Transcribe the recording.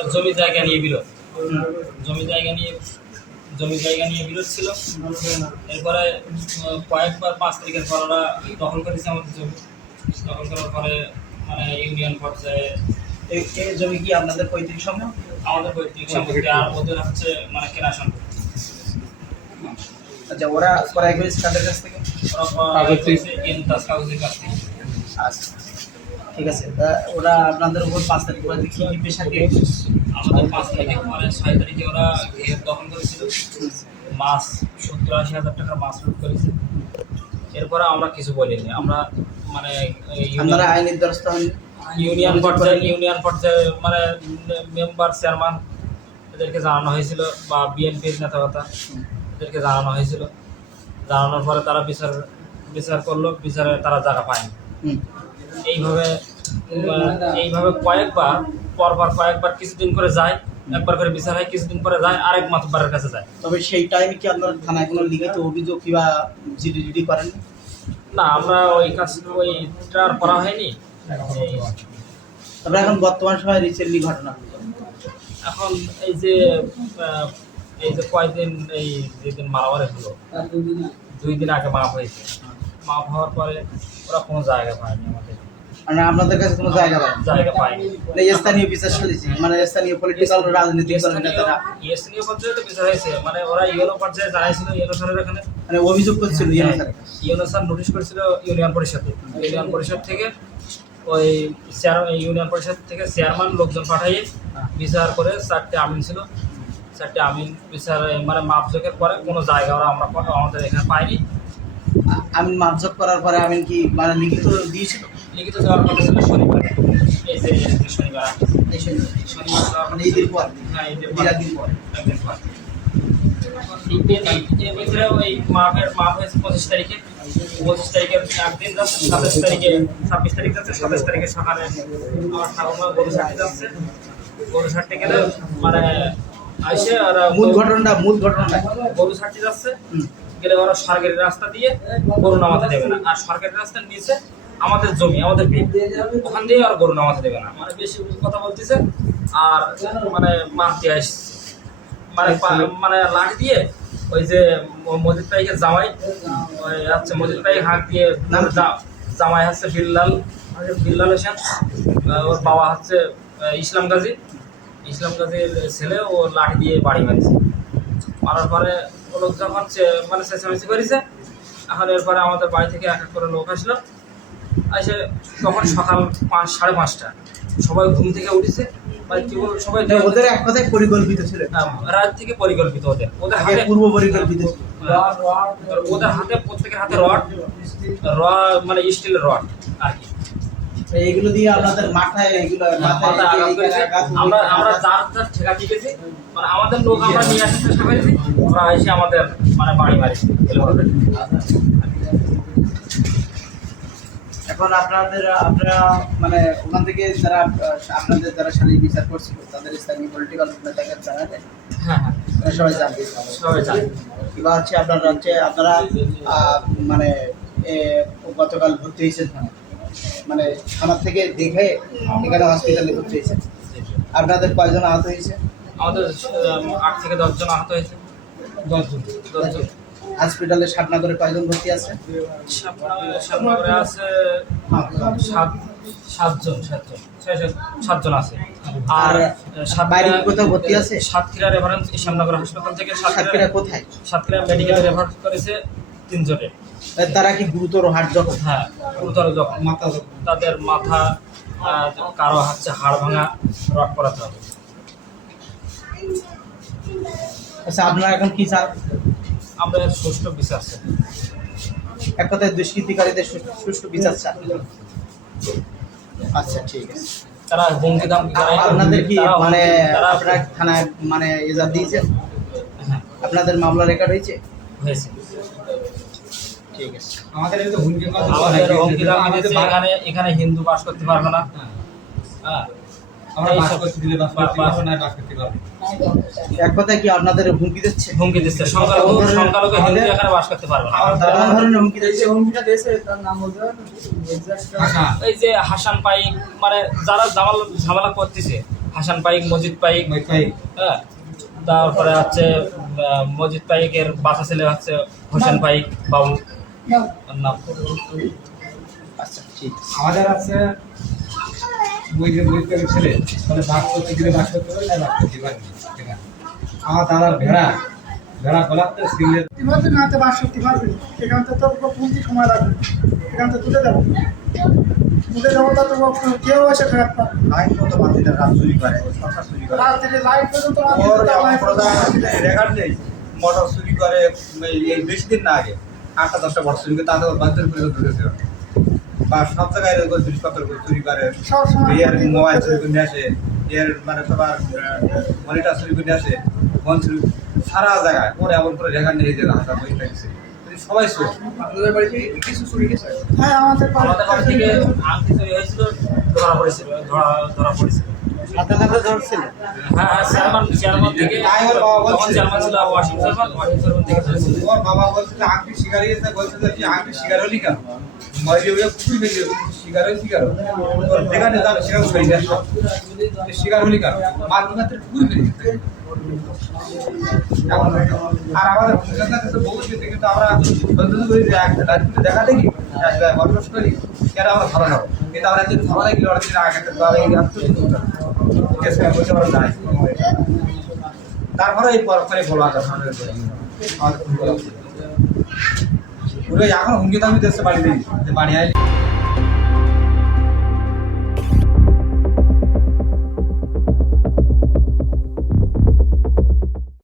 মানে জমি জায়গা নিয়ে বিরোধ, জমি জায়গা নিয়ে বিরোধ ছিল। এরপরে কয়েকবার 5 তারিখের পর ওরা দখল করেছে আমাদের জমি। দখল করার পরে মানে ইউনিয়ন পর্যায়ে এই জমি কি আপনাদের পৈতৃক সম্পদ? আমাদের পৈতৃক সম্পত্তি, আর ওদের হচ্ছে মানে কেনা সম্পত্তি। আচ্ছা, ওরা ক্রয় করেছে কাদের কাছ থেকে? ইনতাস কাগজের কাছ থেকে। আচ্ছা, ঠিক আছে। তা ওরা আপনাদের উপর 5 তারিখ পরে কি কি পেশা দিয়ে আমাদের 5 তারিখে পরে 6 তারিখে ওরা ঘের দখল করেছিল, মাছ 70-80 হাজার টাকার মাছ লুট করেছে। এরপরে আমরা কিছু বলিনি, আমরা মানে আপনারা আইনের দ্বারস্থ হন? ইউনিয়ন পর্যায়ে মানে মেম্বার, চেয়ারম্যান এদেরকে জানানো হয়েছিল, বা বিএনপির নেতাকর্তা এদেরকে জানানো হয়েছিল। জানানোর পরে তারা বিচার করলো, বিচারে তারা জায়গা পায়নি। এইভাবে কয়েকবার কিছুদিন করে যায়, একবার করে বিচার হয়, কিছুদিন পরে যায়, আরেক মাতব্বরের কাছে যায়। তবে সেই টাইমে কি আপনারা থানায় কোনো লিখিত অভিযোগ কিংবা জিডি করেন? না, আমরা ওইটা আর করা হয়নি। তবে এখন বর্তমান সময় রিসেন্টলি ঘটনা এখন এই যে কয়েকদিন, এই যেদিন মারামারি হলো 2 দিন আগে মাপ হয়েছে। মাপ হওয়ার পরে ওরা কোনো জায়গা পায়নি আমাদের, মানে আপনাদের কাছে কোনো জায়গা পায়নি। মানে স্থানীয় বিচার চলেছে, মানে স্থানীয় পলিটিক্যাল রাজনীতিক নেতারা স্থানীয় পর্যায়ে তো বিচার হয়েছে, মানে ওরা ইউনো পর্যায়ে জানাইছিল, ইউনো স্যারের এখানে মানে অভিযোগ করছিল। ইউনো স্যার নোটিশ করেছিল ইউনিয়ন পরিষদ থেকে, ওই ইউনিয়ন পরিষদ থেকে চেয়ারম্যান লোকজন পাঠাইয়ে বিচার করে 4টে আমিন ছিল, 4টে আমিন বিচার মানে মাপজোকের পরে কোনো জায়গা ওরা আমাদের এখানে পাইনি। আমিন মাপজোক করার পরে আমিন কি মানে লিখিত দিয়েছিল? লিখিত দেওয়ার কথা ছিল শনিবার, এই যে শনিবার মানে ঈদের পর? হ্যাঁ, ঈদের একদিন পর। এর ভিতরে ওই মাপ হয়েছে 25 তারিখে। 25 তারিখের একদিন যাচ্ছে, 26 তারিখ যাচ্ছে, 27 তারিখে সকালে আমার ঠাকুমা গরু ছাড়তে যাচ্ছে। গরু ছাড়তে গেলে মানে আইসে ওরা মূল ঘটনাটা গরু ছাড়তে যাচ্ছে, গেলে ওরা সরকারি রাস্তা দিয়ে গরু নামাতে দেবে না, আর সরকারি রাস্তার নিচে আমাদের জমি, আমাদের ভিত, ওখান দিয়ে আর গরু নামাতে দেবে না। মানে বেশি কথা বলতেছে, আর মানে মারতে আসছে, মানে লাঠি দিয়ে ওই যে মজিদ ভাইকে জামাই, ওই হচ্ছে মজিদ ভাই হাঁক দিয়ে জামাই হচ্ছে বিল্লাল হোসেন, ওর বাবা হচ্ছে ইসলাম গাজীর ছেলে, ও লাঠি দিয়ে বাড়ি মারিছে। মারার পরে ও লোক যখন মানে চেঁচামেচি করেছে, এখন এরপরে আমাদের বাড়ি থেকে এক এক করে লোক আসলো। এসে তখন সকাল 5-5:30, সবাই ঘুম থেকে উঠেছে, মানে কি বলবো, সবাই ওদের এক কথায় পরিকল্পিত ছিল, রাত থেকে পরিকল্পিত। ওদের হাতে পূর্ব পরিকল্পিত, ওদের হাতে, প্রত্যেকের হাতে রড, মানে স্টিলের রড আর কি। এইগুলো দিয়ে আপনাদের মাথায় আমরা যার ঠেকা দিয়েছি, মানে আমাদের লোক আমরা নিয়ে আসার চেষ্টা করেছি, ওরা এসে আমাদের মানে বাড়ি মারিছে। এখন আপনারা মানে ওখান থেকে যারা আপনাদের যারা শারীরিক বিচার করছিল তাদের স্থানীয় পলিটিক্যাল নেতাকে জানালেন? হ্যাঁ, সবাই জানে। কিংবা আপনারা মানে গতকাল ভর্তি হয়েছেন, মানে থানার থেকে দেখে এখানে হসপিটালে ভর্তি হয়েছেন। আপনাদের কয়জন আহত হয়েছে? আমাদের 8 থেকে 10 জন আহত হয়েছে। 10 জন। হসপিটালে সাতনগরে কয়জন ভর্তি আছে? সাতনগরে আছে 7 জন আছে। আর বাইরে কোথাও ভর্তি আছে? সাতক্ষীরা রেফারেন্স ইসলামনগর হাসপাতাল থেকে। সাতক্ষীরা কোথায়? সাতক্ষীরা মেডিকেলে রেফার করেছে 3 জনে। তারা কি গুরুতর হাড় জখম? হ্যাঁ, গুরুতর জখম। তাদের মাথা, কারো হচ্ছে হাড় ভাঙা, রড করাতে হবে। আচ্ছা, আপনারা এখন কি চান? আমরা সুষ্ঠু বিচার চাই। এক কথায় দুষ্কৃতিকারীদের সুষ্ঠু বিচার চান। আচ্ছা, ঠিক আছে। তারা হুমকি দাম আপনাদের কি মানে আপনারা থানায় মানে এজাহার দিয়েছেন? আপনাদের মামলা রেকর্ড হয়েছে? ঠিক আছে। আমাদের হুমকি দাম দিয়েছে, এখানে হিন্দু বাস করতে পারবে না। হ্যাঁ, এক কথায় কি আপনাদের হুমকি দিচ্ছে? সংখ্যালঘু হিন্দু এখানে বাস করতে পারবে না। হুমকিটা দিয়েছে, তার নাম বলতে এই যে হাসান পাইক, মানে যারা ঝামেলা করতেছে হাসান পাইক, মজিদ পাইক, হ্যাঁ, তারপরে হচ্ছে মজিদ পাইকের বাসা ছেলে হচ্ছে হোসেন পাইক বাবু, ওর নাম। আচ্ছা ঠিক আমাদের আছে ছেলে মানে বাস করতে গেলে বাস করতে পারে না, বাস করতে পারেনি। ঠিক আছে, আমার দাদার ভেড়া গোলাপতে সিলেট পারবে না, তো 62 পারবে। এখান থেকে তো পুঁজি সময় লাগবে, এখান থেকে তুলে দেবো, তুলে দেবো তো কেউ এসে ফেরত পাবে। লাইন মতো বাতিটা রাত চুরি করে, সরকার চুরি করে। রাত থেকে লাইট পর্যন্ত ওর যেমন প্রধান রেকর্ড নেই, মোটর চুরি করে এই বেশি দিন না আগে 8-10টা মোটর চুরি করে, তাদের বাচ্চার করে ধরেছে। বা সব জায়গায় এরকম জিনিসপত্র চুরি করে, সব সময় এর মোবাইল চুরি করে নিয়ে আসে, এর মানে তোমার মনিটর চুরি করে নিয়ে আসে, ফোন চুরি, সারা জায়গায় ওর এমন করে রেকর্ড নেই যে হাজার বই লাগছে। সবাই চোর। আপনাদের বাড়িতে কিছু চুরি গেছে? হ্যাঁ, আমাদের আমাদের বাড়ি থেকে আংটি চুরি হয়েছিল, ধরা পড়েছিল। হাতে হাতে ধরছিল। হ্যাঁ, চেয়ারম্যান থেকে তখন চেয়ারম্যান ছিল ওয়াসিম চেয়ারম্যান থেকে ধরেছিল। ওর বাবা বলছে যে আংটি শিকার হয়েছে, বলছে যে তুই আংটি শিকার হলি কেন? কুকুর বেরিয়ে শিকার হয়েছি কেন? যেখানে যাবে সেখানে বেরিয়ে আসো, শিকার হলি কেন? মাছ মাত্র কুকুর বেরিয়েছে। আর আমাদের বহু কিন্তু আমরা দেখা দেখি বরদাস্ত করি, কেন আমরা ভালো না, কিন্তু আমরা যদি ভালো লাগলে ওরা দিন আগে বলতে পারো না। তারপরে এই পরে বলা যায় পুরো এখন হুমকি দামি দেশে বাড়ি দিই যে বাড়ি আইলে